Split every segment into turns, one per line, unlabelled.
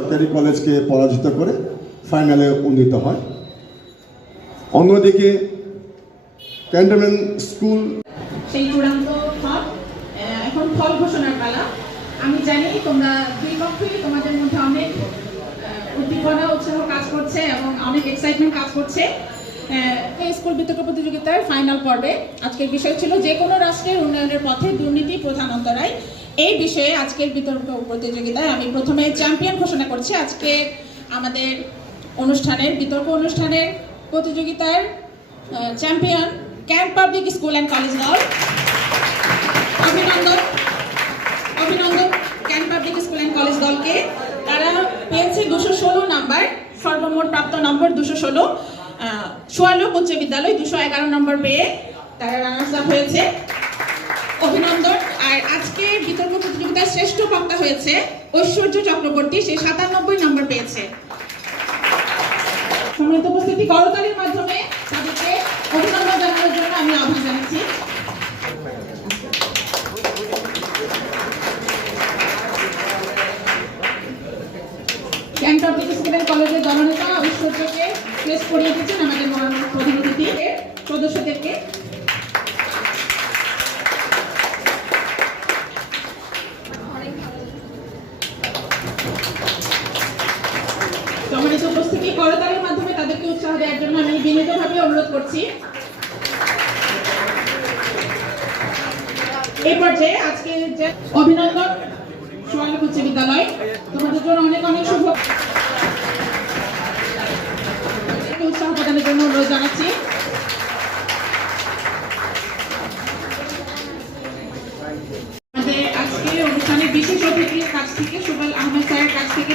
সরকারি কলেজকে পরাজিত করে ফাইনালে উন্নীত হয়। অন্যদিকে ক্যান্টনমেন্ট স্কুল
সেই চূড়ান্ত ফল এখন ফল ঘোষণার পালা। আমি জানি তোমরা দুই পক্ষই তোমাদের মধ্যে অনেক উদ্দীপনা, উৎসাহ কাজ করছে এবং অনেক এক্সাইটমেন্ট কাজ করছে। এই স্কুল বিতর্ক প্রতিযোগিতার ফাইনাল পর্বে আজকের বিষয় ছিল যে কোনো রাষ্ট্রের উন্নয়নের পথে দুর্নীতি প্রধান অন্তরায়। এই বিষয়ে আজকের বিতর্ক প্রতিযোগিতায় আমি প্রথমে চ্যাম্পিয়ন ঘোষণা করছি। আজকে আমাদের অনুষ্ঠানের, বিতর্ক অনুষ্ঠানের প্রতিযোগিতার champion camp public school and college দল। অভিনন্দন অভিনন্দন camp public school and college দলকে। তারা পেয়েছে দুশো ষোলো নাম্বার, সর্বমোট প্রাপ্ত নম্বর দুশো ষোলো। সোয়ালোক উচ্চ বিদ্যালয়, দুশো এগারো নম্বর পেয়ে তারা রানার্স আপ হয়েছে। অভিনন্দন। বিতর্ক শ্রেষ্ঠ বক্তা হয়েছে, ঐশ্বর্য চক্রবর্তী সে সাতানব্বই নম্বর পেয়েছে। সম্মিলিত উপস্থিতি, করতালির মাধ্যমে তাদেরকে অভিনন্দন জানানোর জন্য আমি আহ্বান জানাচ্ছি। কলেজের দলনেতা ঐশ্বর্যকে প্লেস করিয়ে আমাদের সম্মানিত উপস্থিতি করতালির মাধ্যমে তাদেরকে উৎসাহ দেওয়ার জন্য আমি বিনীতভাবে অনুরোধ করছি। এই পর্যায়ে আজকে যে অভিনন্দন সোয়ালিক উচ্চ বিদ্যালয়, তোমাদের জন্য অনেক অনেক শুভ উৎসাহ প্রদানের জন্য অনুরোধ জানাচ্ছি। আজকে অনুষ্ঠানে বিশেষ অতিথির কাছ থেকে সুবল আহমেদ স্যারের কাছ থেকে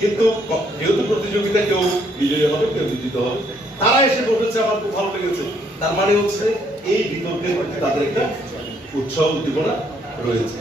কিন্তু যেহেতু প্রতিযোগিতা কেউ বিজয়ী হবে, কেউ বিজিত হবে, তারা এসে বসেছে, আমার খুব ভালো লেগেছে। তার মানে হচ্ছে, এই বিতর্কের প্রতি তাদের একটা উৎসাহ উদ্দীপনা রয়েছে।